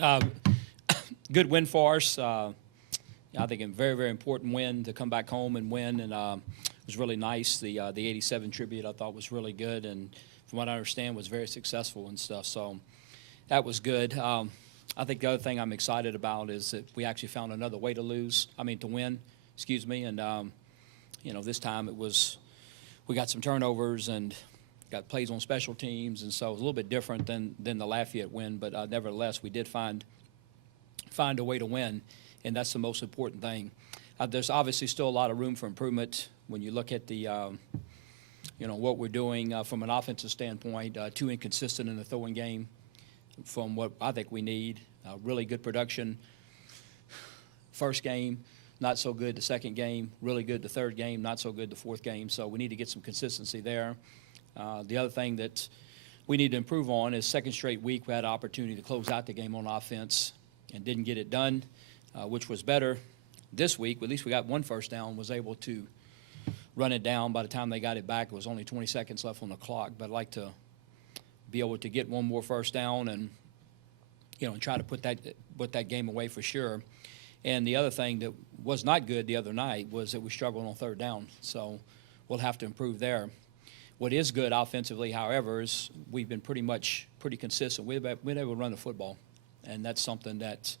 Uh, Good win for us. I think a very, very important win to come back home and win, and it was really nice. The 87 tribute I thought was really good, and from what I understand was very successful and stuff. So that was good. I think the other thing I'm excited about is that we actually found another way to win. Excuse me. And this time we got some turnovers and got plays on special teams, and so it was a little bit different than the Lafayette win. But nevertheless, we did find a way to win, and that's the most important thing. There's obviously still a lot of room for improvement when you look at the, what we're doing from an offensive standpoint. Too inconsistent in the throwing game from what I think we need. Really good production first game, not so good the second game, really good the third game, not so good the fourth game. So we need to get some consistency there. The other thing that we need to improve on is second straight week we had an opportunity to close out the game on offense and didn't get it done, which was better this week. At least we got one first down, was able to run it down. By the time they got it back, it was only 20 seconds left on the clock. But I'd like to be able to get one more first down and, and try to put that game away for sure. And the other thing that was not good the other night was that we struggled on third down. So we'll have to improve there. What is good offensively, however, is we've been pretty consistent. We've been able to run the football. And that's something that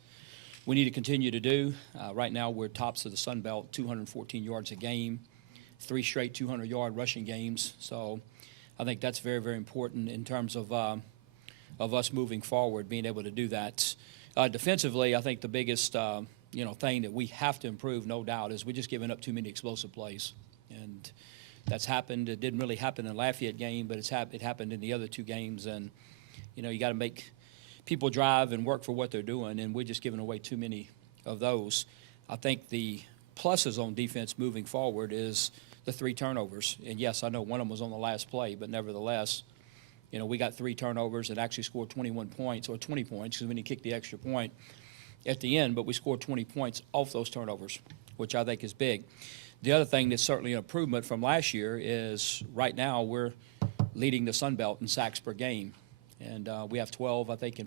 we need to continue to do. Right now, we're tops of the Sun Belt, 214 yards a game, 3 straight 200-yard rushing games. So I think that's very, very important in terms of us moving forward, being able to do that. Defensively, I think the biggest thing that we have to improve, no doubt, is we're just giving up too many explosive plays. And that's happened. It didn't really happen in the Lafayette game, but it happened in the other 2 games. And, you got to make people drive and work for what they're doing, and we're just giving away too many of those. I think the pluses on defense moving forward is the 3 turnovers. And, yes, I know one of them was on the last play, but nevertheless, we got 3 turnovers and actually scored 21 points or 20 points because we didn't kick the extra point at the end, but we scored 20 points off those turnovers, which I think is big. The other thing that's certainly an improvement from last year is right now we're leading the Sun Belt in sacks per game. And we have 12, I think, in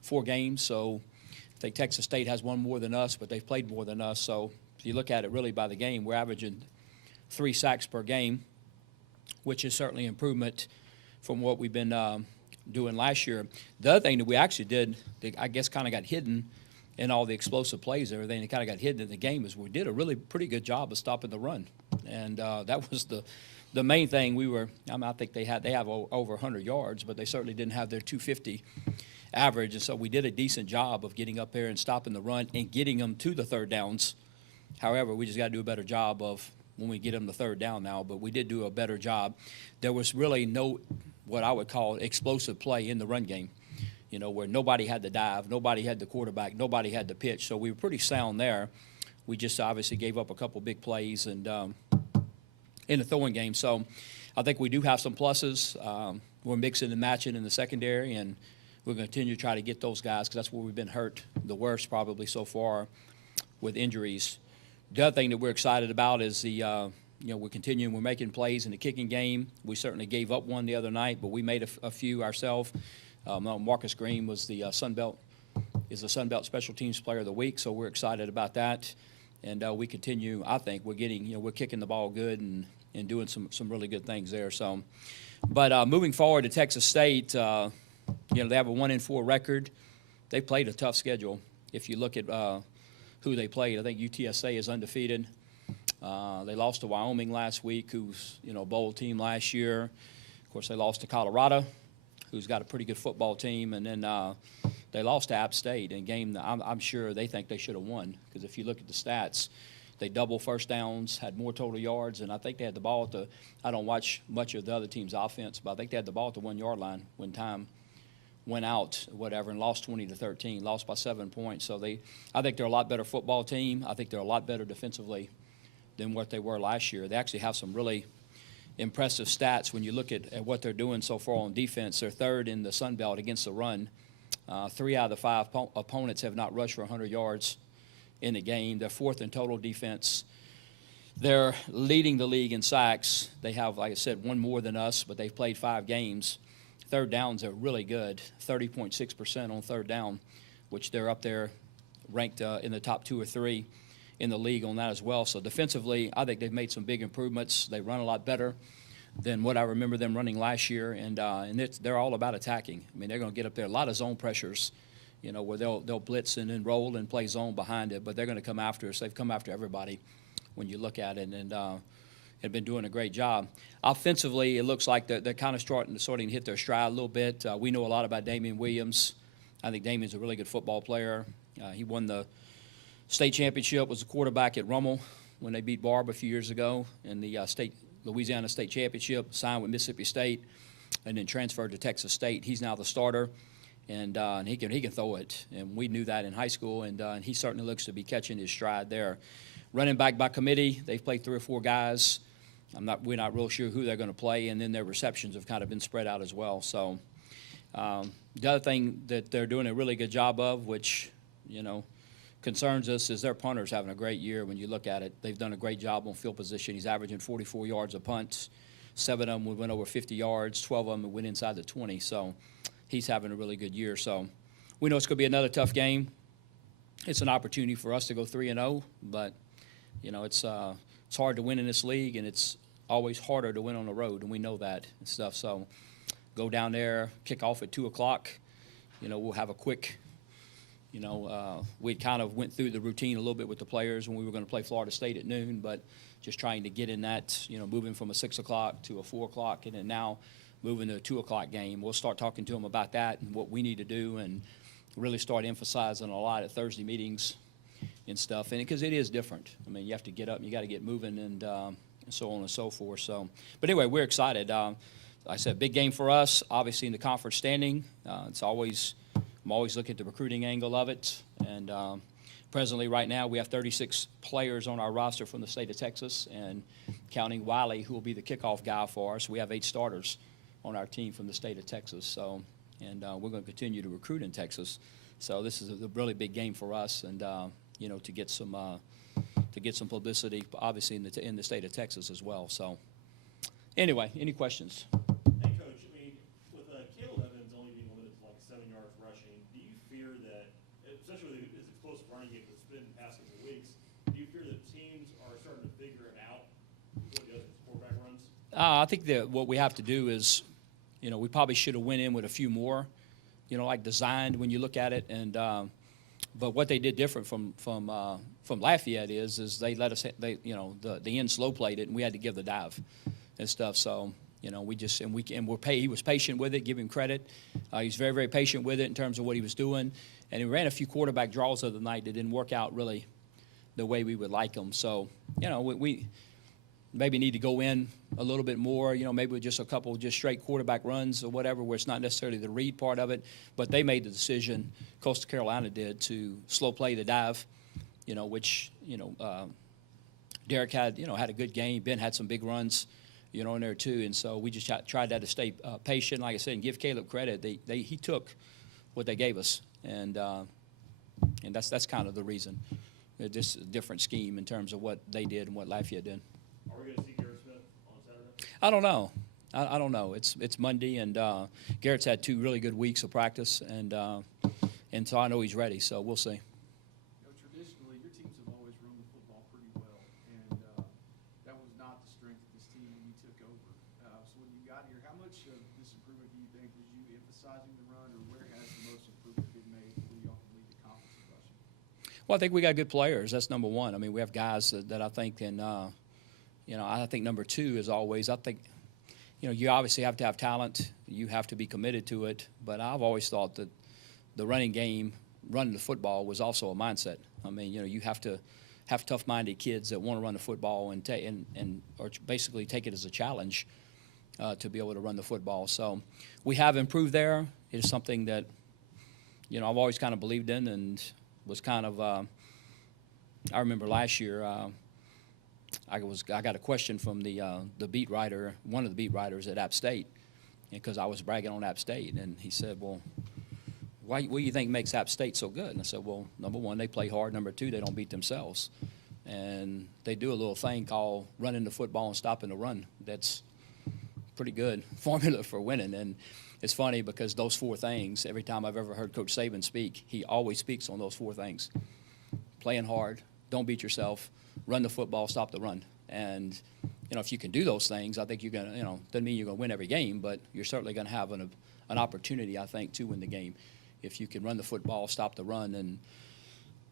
four games. So I think Texas State has one more than us, but they've played more than us. So if you look at it really by the game, we're averaging 3 sacks per game, which is certainly an improvement from what we've been doing last year. The other thing that we actually did that I guess kind of got hidden in all the explosive plays and everything that kind of got hidden in the game is we did a really pretty good job of stopping the run. And that was the main thing. I think they have over 100 yards, but they certainly didn't have their 250 average. And so we did a decent job of getting up there and stopping the run and getting them to the third downs. However, we just got to do a better job of when we get them the third down now, but we did do a better job. There was really no, what I would call explosive play in the run game, where nobody had the dive, nobody had the quarterback, nobody had the pitch. So we were pretty sound there. We just obviously gave up a couple big plays and in the throwing game. So I think we do have some pluses. We're mixing and matching in the secondary, and we're going to continue to try to get those guys because that's where we've been hurt the worst probably so far with injuries. The other thing that we're excited about is we're continuing. We're making plays in the kicking game. We certainly gave up one the other night, but we made a few ourselves. Marcus Green was the Sun Belt Special Teams Player of the Week, so we're excited about that. And we continue. I think we're kicking the ball good and doing some really good things there. So, but moving forward to Texas State, they have a 1-4 record. They played a tough schedule. If you look at who they played, I think UTSA is undefeated. They lost to Wyoming last week, who's a bowl team last year. Of course, they lost to Colorado, who's got a pretty good football team, and then they lost to App State in a game that I'm sure they think they should have won because if you look at the stats, they double first downs, had more total yards, and I think they had the ball at I don't watch much of the other team's offense, but I think they had the ball at the 1-yard line when time went out, whatever, and lost 20-13, lost by 7 points. So I think they're a lot better football team. I think they're a lot better defensively than what they were last year. They actually have some really impressive stats when you look at what they're doing so far on defense. They're third in the Sun Belt against the run. 3 out of the 5 opponents have not rushed for 100 yards in the game. They're fourth in total defense. They're leading the league in sacks. They have, like I said, one more than us, but they've played 5 games. Third downs are really good, 30.6% on third down. which they're up there ranked in the top 2 or 3 in the league on that as well. So defensively, I think they've made some big improvements. They run a lot better than what I remember them running last year, and they're all about attacking. I mean, they're going to get up there. A lot of zone pressures, you know, where they'll blitz and then roll and play zone behind it, but they're going to come after us. They've come after everybody when you look at it, and have been doing a great job. Offensively, it looks like they're kind of starting to hit their stride a little bit. We know a lot about Damian Williams. I think Damian's a really good football player. He won the state championship, was a quarterback at Rummel when they beat Barb a few years ago in the Louisiana State Championship, signed with Mississippi State, and then transferred to Texas State. He's now the starter, and he can throw it, and we knew that in high school, and he certainly looks to be catching his stride there. Running back by committee, they've played 3 or 4 guys. We're not real sure who they're going to play, and then their receptions have kind of been spread out as well. So the other thing that they're doing a really good job of, which, you know, concerns us, is their punter's having a great year. When you look at it, they've done a great job on field position. He's averaging 44 yards a punt. 7 of them went over 50 yards. 12 of them went inside the 20. So he's having a really good year. So we know it's going to be another tough game. It's an opportunity for us to go 3-0, but, you know, it's hard to win in this league, and it's always harder to win on the road, and we know that and stuff. So go down there, kick off at 2 o'clock. You know, we'll have a quick, you know, we kind of went through the routine a little bit with the players when we were going to play Florida State at noon, but just trying to get in that, you know, moving from a 6 o'clock to a 4 o'clock, and then now moving to a 2 o'clock game. We'll start talking to them about that and what we need to do, and really start emphasizing a lot at Thursday meetings and stuff, and because it is different. I mean, you have to get up, you got to get moving, and so on and so forth. So, but anyway, we're excited. Like I said, big game for us. Obviously, in the conference standing, I'm always looking at the recruiting angle of it. And presently, right now, we have 36 players on our roster from the state of Texas, and counting Wiley, who will be the kickoff guy for us. We have 8 starters on our team from the state of Texas. So, and we're going to continue to recruit in Texas. So this is a really big game for us, and you know, to get some publicity, obviously in the state of Texas as well. So, anyway, any questions? Hey, Coach. I mean, with Caleb Evans only being limited to like 7 yards rushing, do you fear that, especially with as close running game that's been in the past couple of weeks, do you fear that teams are starting to figure it out what he does with quarterback runs? I think that what we have to do is, you know, we probably should have went in with a few more, you know, like designed when you look at it, and but what they did different from Lafayette is they let us, you know, the end slow played it, and we had to give the dive and stuff. So, you know, he was patient with it. Give him credit. He's very, very patient with it in terms of what he was doing, and he ran a few quarterback draws of the night that didn't work out really the way we would like them. So, you know, we maybe need to go in a little bit more, you know, maybe with just a couple just straight quarterback runs or whatever, where it's not necessarily the read part of it, but they made the decision, Coastal Carolina did, to slow play the dive, you know, which, you know, Derek had a good game. Ben had some big runs, you know, in there too, and so we just tried to stay patient, like I said, and give Caleb credit. He took what they gave us, and that's kind of the reason. Just a different scheme in terms of what they did and what Lafayette did. Are we going to see Garrett Smith on Saturday? I don't know. I don't know. It's Monday, and Garrett's had 2 really good weeks of practice, and so I know he's ready. So we'll see. You know, traditionally, your teams have always run the football pretty well, and that was not the strength of this team when you took over. So when you got here, how much of this improvement do you think was you emphasizing the run, or where has the most improvement been made where y'all can lead the conference in rushing? Well, I think we got good players. That's number one. I mean, we have guys that I think can. You know, I think number 2 is always. I think, you know, you obviously have to have talent. You have to be committed to it. But I've always thought that the running game, running the football, was also a mindset. I mean, you know, you have to have tough-minded kids that want to run the football or basically take it as a challenge to be able to run the football. So we have improved there. It is something that, you know, I've always kind of believed in, and was kind of. I remember last year. I got a question from the beat writer, one of the beat writers at App State, because I was bragging on App State, and he said, "Well, what do you think makes App State so good?" And I said, "Well, number 1, they play hard. Number 2, they don't beat themselves, and they do a little thing called running the football and stopping the run. That's pretty good formula for winning." And it's funny because those 4 things, every time I've ever heard Coach Saban speak, he always speaks on those 4 things. Playing hard, don't beat yourself, run the football, stop the run. And, if you can do those things, I think you're going to, doesn't mean you're going to win every game, but you're certainly going to have an opportunity, I think, to win the game if you can run the football, stop the run. And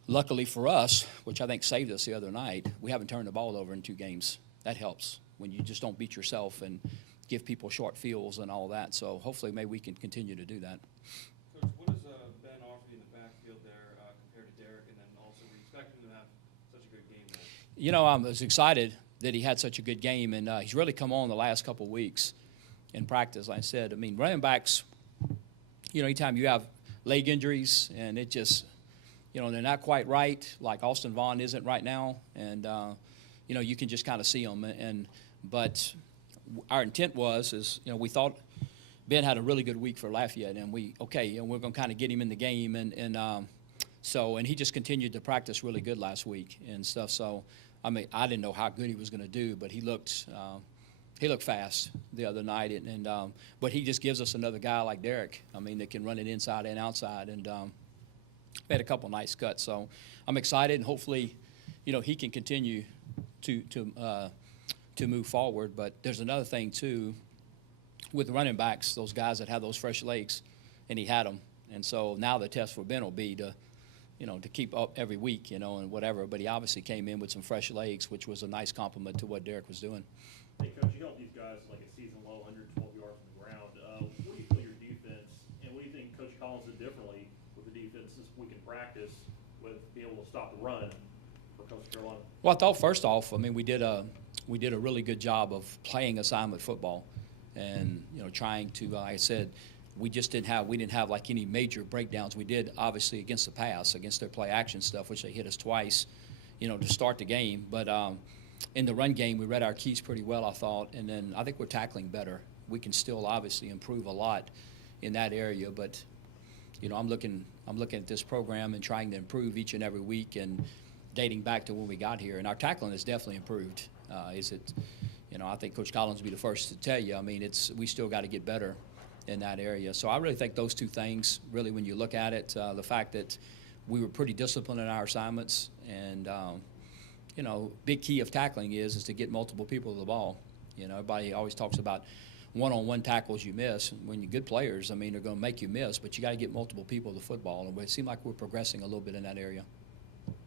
luckily for us, which I think saved us the other night, we haven't turned the ball over in 2 games. That helps when you just don't beat yourself and give people short fields and all that. So hopefully maybe we can continue to do that. Coach, what does Ben offer you in the backfield there compared to Derek, and then also we expect him to have such a good game there? I was excited that he had such a good game, and he's really come on the last couple of weeks in practice. Like I said, running backs, anytime you have leg injuries and it just, they're not quite right, like Austin Vaughn isn't right now, and, you can just kind of see them. But our intent was, we thought Ben had a really good week for Lafayette, and we're going to kind of get him in the game, and he just continued to practice really good last week and stuff. So, I didn't know how good he was going to do, but he looked fast the other night, but he just gives us another guy like Derek, that can run it inside and outside, and we had a couple nice cuts. So I'm excited, and hopefully, he can continue to move forward. But there's another thing too with running backs, those guys that have those fresh legs, and he had them. And so now the test for Ben will be to keep up every week, and whatever. But he obviously came in with some fresh legs, which was a nice compliment to what Derek was doing. Hey, Coach, you helped these guys like a season low, 112 yards from the ground. What do you feel your defense, and what do you think Coach Collins did differently with the defense this week in practice with being able to stop the run for Coach Carolina? Well, I thought first off, we did a really good job of playing assignment football, and trying to, like I said, we didn't have like any major breakdowns. We did obviously against the pass, against their play action stuff, which they hit us twice, to start the game. But in the run game, we read our keys pretty well, I thought, and then I think we're tackling better. We can still obviously improve a lot in that area, but I'm looking at this program and trying to improve each and every week, and dating back to when we got here, and our tackling has definitely improved. I think Coach Collins will be the first to tell you. We still got to get better in that area. So I really think those 2 things, really, when you look at it, the fact that we were pretty disciplined in our assignments, and big key of tackling is to get multiple people to the ball. Everybody always talks about one-on-one tackles you miss. When you're good players, they're going to make you miss, but you got to get multiple people to the football, and it seemed like we're progressing a little bit in that area.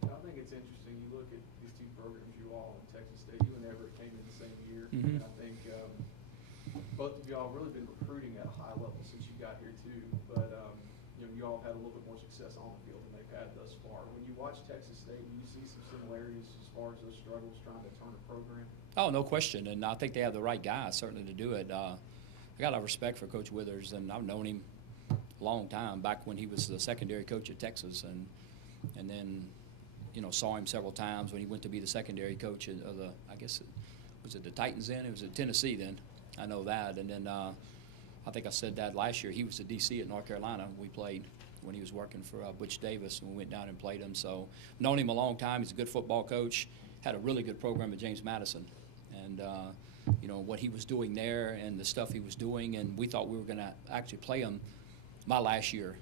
I think it's interesting. You look at these 2 programs, you all in Texas State, you and Everett came in the same year, Mm-hmm. and I think both of y'all have really been recruiting at a high level since you got here too. But you all have had a little bit more success on the field than they've had thus far. When you watch Texas State, do you see some similarities as far as those struggles trying to turn a program? Oh, no question, and I think they have the right guy certainly to do it. I got a lot of respect for Coach Withers, and I've known him a long time, back when he was the secondary coach at Texas, and then saw him several times when he went to be the secondary coach of the, I guess, was it the Titans then? It was at Tennessee then. I know that. And then I think I said that last year. He was the DC at North Carolina. We played when he was working for Butch Davis, and we went down and played him. So known him a long time. He's a good football coach. Had a really good program at James Madison. And, what he was doing there and the stuff he was doing, and we thought we were going to actually play him my last year.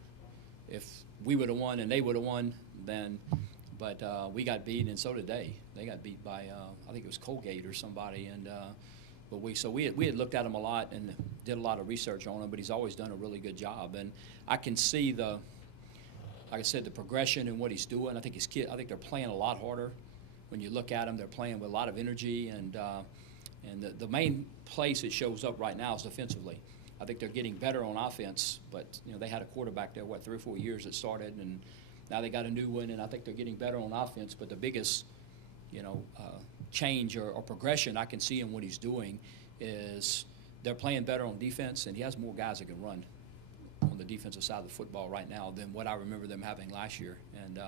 If we would have won and they would have won, then – but we got beat, and so did they. They got beat by, I think it was Colgate or somebody. And but we had looked at him a lot and did a lot of research on him. But he's always done a really good job. And I can see like I said, the progression in what he's doing. I think they're playing a lot harder. When you look at them, they're playing with a lot of energy. And the main place it shows up right now is defensively. I think they're getting better on offense. But they had a quarterback there 3 or 4 years that started, and now they got a new one, and I think they're getting better on offense. But the biggest, change or progression I can see in what he's doing is they're playing better on defense, and he has more guys that can run on the defensive side of the football right now than what I remember them having last year. And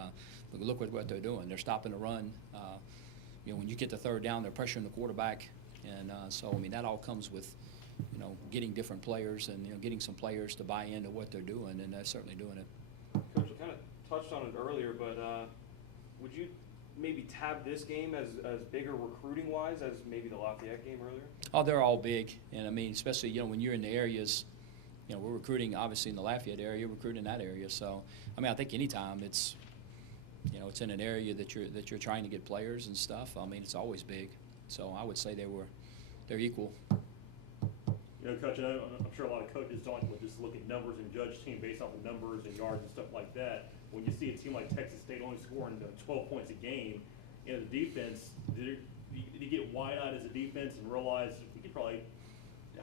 look what they're doing. They're stopping the run. When you get the 3rd down, they're pressuring the quarterback. And that all comes with, getting different players and, getting some players to buy into what they're doing, and they're certainly doing it. Coach, you kind of touched on it earlier, but would you maybe tab this game as bigger recruiting-wise as maybe the Lafayette game earlier? Oh, they're all big, and especially when you're in the areas we're recruiting obviously in the Lafayette area, recruiting in that area. So, I mean, I think anytime it's it's in an area that you're trying to get players and stuff. I mean, it's always big. So I would say they're equal. Coach, I'm sure a lot of coaches don't like to just look at numbers and judge team based off the numbers and yards and stuff like that. When you see a team like Texas State only scoring 12 points a game, the defense, did you get wide-eyed as a defense and realize we could probably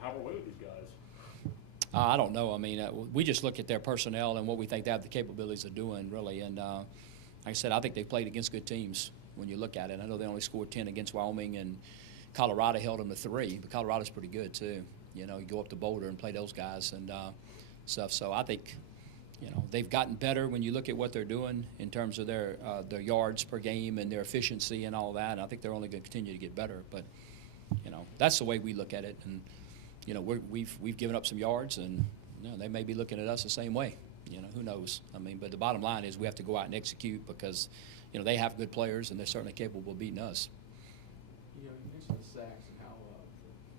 have our way with these guys? I don't know. I mean, we just look at their personnel and what we think they have the capabilities of doing, really. And like I said, I think they played against good teams when you look at it. I know they only scored 10 against Wyoming, and Colorado held them to 3, but Colorado's pretty good too. You go up to Boulder and play those guys and stuff. So I think, they've gotten better when you look at what they're doing in terms of their yards per game and their efficiency and all that. And I think they're only going to continue to get better. But, that's the way we look at it. And, we've given up some yards, and they may be looking at us the same way. Who knows? I mean, but the bottom line is we have to go out and execute because, they have good players and they're certainly capable of beating us. You mentioned the sacks and how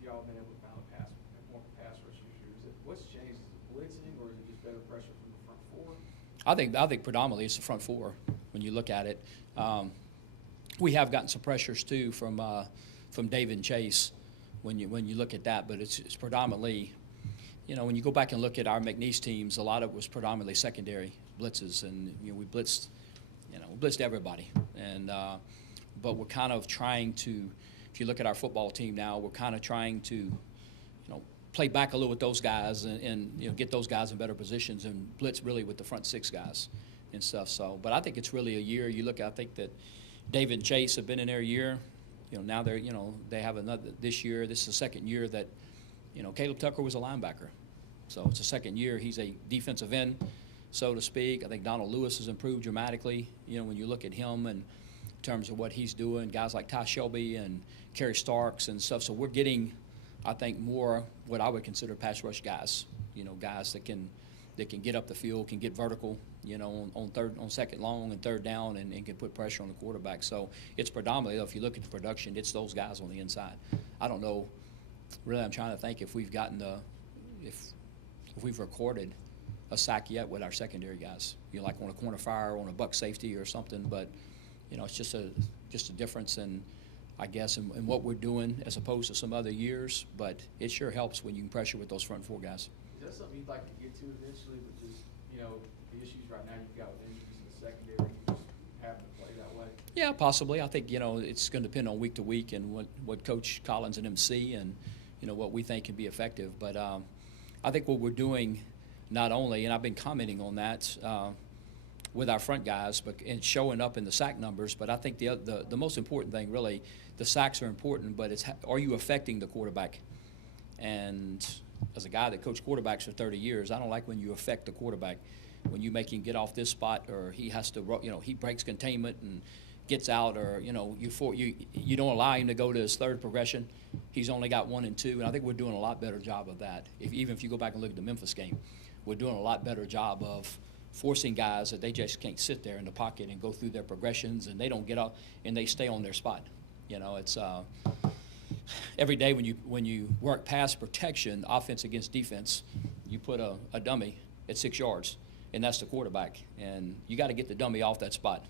y'all been able to found more pass rush issues. What's changed? Is it blitzing, or is it just better pressure from the front four? I think predominantly it's the front four when you look at it. We have gotten some pressures too from David and Chase when you look at that, but it's predominantly, when you go back and look at our McNeese teams, a lot of it was predominantly secondary blitzes, and we blitzed everybody, and but we're kind of trying to, if you look at our football team now, we're kind of trying to play back a little with those guys and get those guys in better positions and blitz really with the front 6 guys and stuff. So, but I think it's really a year. You look, I think that David and Chase have been in there a year. Now they're they have another this year. This is the second year that Caleb Tucker was a linebacker, so it's the second year he's a defensive end, so to speak. I think Donald Lewis has improved dramatically. When you look at him and in terms of what he's doing, guys like Ty Shelby and Kerry Starks and stuff. So we're getting, I think, more what I would consider pass rush guys. Guys that can get up the field, can get vertical, on second long and third down, and can put pressure on the quarterback. So it's predominantly, if you look at the production, it's those guys on the inside. I don't know, really. I'm trying to think if we've gotten if we've recorded a sack yet with our secondary guys. Like on a corner fire, on a buck safety or something. But it's just a difference in, I guess, in what we're doing as opposed to some other years. But it sure helps when you can pressure with those front 4 guys. Is that something you'd like to get to eventually, but just, the issues right now you've got with injuries in the secondary, you just having to play that way? Yeah, possibly. I think, it's going to depend on week to week and what Coach Collins and him see and, what we think can be effective. But I think what we're doing not only, and I've been commenting on that with our front guys, and showing up in the sack numbers, but I think the most important thing, really, the sacks are important, but it's are you affecting the quarterback? And as a guy that coached quarterbacks for 30 years, I don't like when you affect the quarterback, when you make him get off this spot, or he has to, he breaks containment and gets out, or you don't allow him to go to his third progression. He's only got 1 and 2, and I think we're doing a lot better job of that. Even if you go back and look at the Memphis game, we're doing a lot better job of forcing guys that they just can't sit there in the pocket and go through their progressions, and they don't get up and they stay on their spot. It's every day when you work pass protection, offense against defense, you put a dummy at 6 yards, and that's the quarterback, and you got to get the dummy off that spot.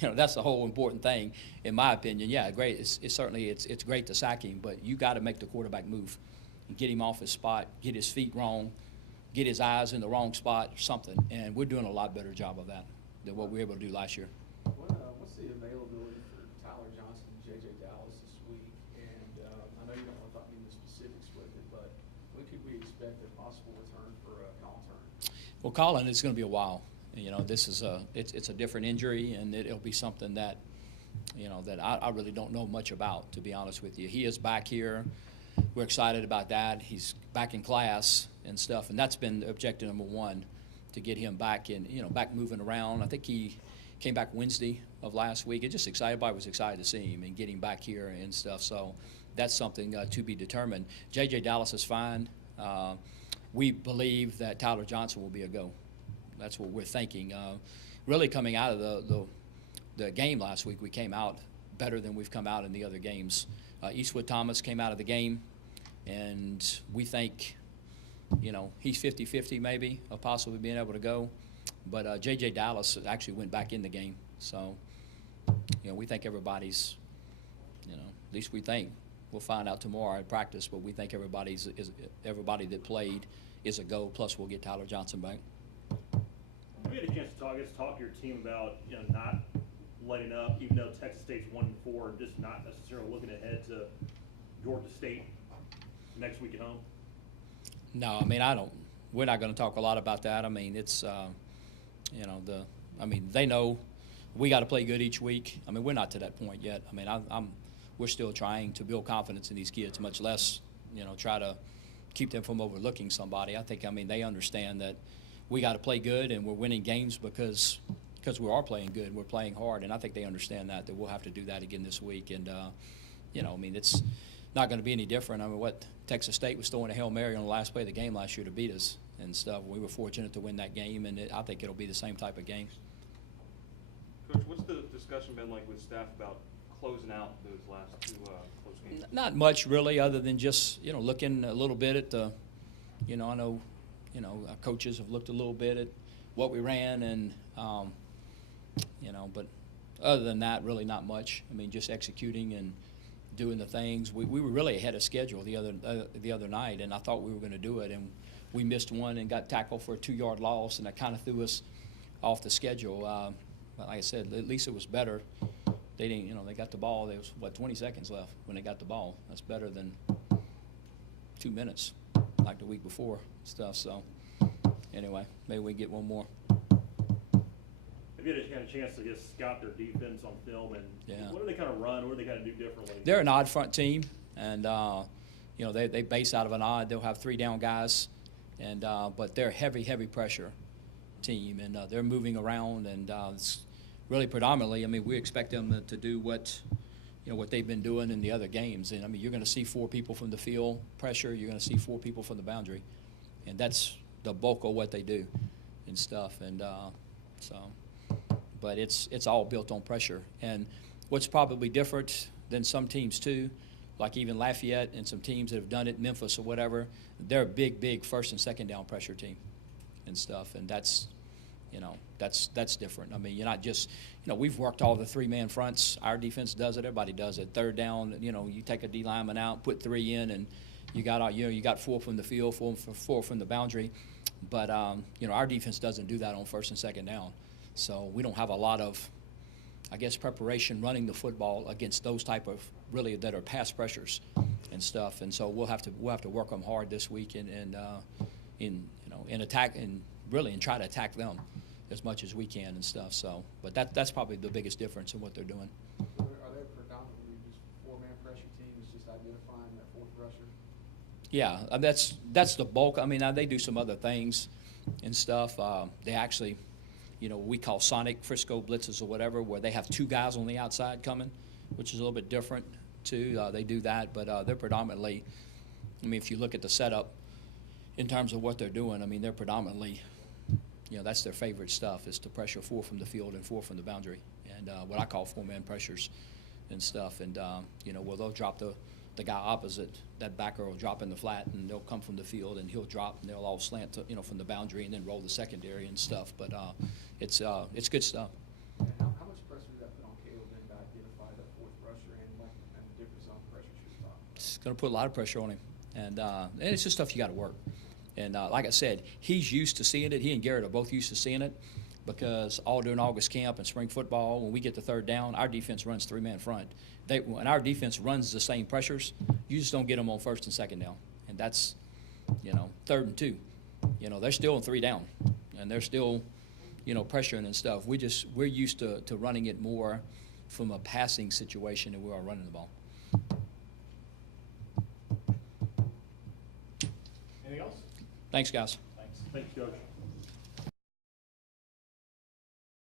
That's the whole important thing, in my opinion. Yeah, great. It's certainly great to sack him, but you got to make the quarterback move, and get him off his spot, get his feet wrong, get his eyes in the wrong spot, or something. And we're doing a lot better job of that than what we were able to do last year. What's the availability for Tyler Johnson and J.J. Dallas this week? And I know you don't want to talk any of the specifics with it, but when could we expect a possible return for Colin Turner? Well, Colin, it's going to be a while. This is it's a different injury, and it'll be something that, that I really don't know much about, to be honest with you. He is back here. We're excited about that. He's back in class and stuff, and that's been objective number 1, to get him back in, back moving around. I think he came back Wednesday of last week. It just excited. Everybody was excited to see him and get him back here and stuff. So that's something to be determined. J.J. Dallas is fine. We believe that Tyler Johnson will be a go. That's what we're thinking. Really coming out of the game last week, we came out better than we've come out in the other games. Eastwood Thomas came out of the game, and we think he's 50-50 maybe of possibly being able to go. But J.J. Dallas actually went back in the game. So, we think everybody's, at least we think. We'll find out tomorrow at practice, but we think everybody that played is a go, plus we'll get Tyler Johnson back. Have you had a chance to talk to your team about not letting up, even though Texas State's 1-4, and just not necessarily looking ahead to Georgia State next week at home? No, I mean, we're not going to talk a lot about that. I mean, it's, they know we got to play good each week. I mean, we're not to that point yet. I mean, we're still trying to build confidence in these kids, much less, try to keep them from overlooking somebody. I think, they understand that we got to play good, and we're winning games because we are playing good. We're playing hard, and I think they understand that we'll have to do that again this week. And, it's not going to be any different. I mean, what Texas State was throwing a Hail Mary on the last play of the game last year to beat us and stuff. We were fortunate to win that game, and I think it'll be the same type of game. Coach, what's the discussion been like with staff about closing out those last two close games? Not much really, other than just looking a little bit at the, I know, our coaches have looked a little bit at what we ran, and but other than that, really not much. I mean, just executing and doing the things. We were really ahead of schedule the other night, and I thought we were going to do it, and we missed one and got tackled for a 2-yard loss, and that kind of threw us off the schedule. But like I said, at least it was better. They didn't, they got the ball. There was 20 seconds left when they got the ball. That's better than 2 minutes like the week before stuff. So anyway, maybe we get one more. Have you had a chance to just scout their defense on film, and Yeah. what do they kind of run? What do they kind of do differently? They're an odd front team, and they base out of an odd. They'll have 3 down guys, and but they're heavy pressure team, and they're moving around, and it's really predominantly. I mean, we expect them to do what they've been doing in the other games, and you're going to see 4 people from the field pressure. You're going to see 4 people from the boundary, and that's the bulk of what they do and stuff, and so. But it's all built on pressure. And what's probably different than some teams too, like even Lafayette and some teams that have done it, Memphis or whatever, they're a big first and second down pressure team and stuff. And that's different. I mean, you're not just, we've worked all the 3-man fronts. Our defense does it. Everybody does it. Third down, you take a D lineman out, put 3 in, and you got 4 from the field, 4 from the boundary. But our defense doesn't do that on first and second down. So we don't have a lot of, preparation running the football against those type of really that are pass pressures and stuff. And so we'll have to work them hard this week and in attack and try to attack them as much as we can and stuff. So, but that's probably the biggest difference in what they're doing. So are they predominantly just 4-man pressure teams, just identifying that 4th rusher? Yeah, that's the bulk. I mean, they do some other things and stuff. They actually. We call Sonic Frisco blitzes or whatever, where they have 2 guys on the outside coming, which is a little bit different too. They do that, but they're predominantly, if you look at the setup in terms of what they're doing, they're predominantly, that's their favorite stuff is to pressure 4 from the field and 4 from the boundary, and what I call 4-man pressures and stuff. And, where they'll drop the guy opposite, that backer will drop in the flat, and they'll come from the field, and he'll drop, and they'll all slant to, from the boundary and then roll the secondary and stuff. But it's good stuff. And how much pressure did that put on Caleb then to identify that 4th rusher and the difference on pressure should stop? It's going to put a lot of pressure on him, and it's just stuff you got to work. And like I said, he's used to seeing it. He and Garrett are both used to seeing it because all during August camp and spring football, when we get to third down, our defense runs 3-man front. When our defense runs the same pressures, you just don't get them on first and second down. And that's, 3rd and 2. They're still on 3 down, and they're still, pressuring and stuff. We're used to running it more from a passing situation than we are running the ball. Anything else? Thanks, guys. Thanks. Thank you, Coach.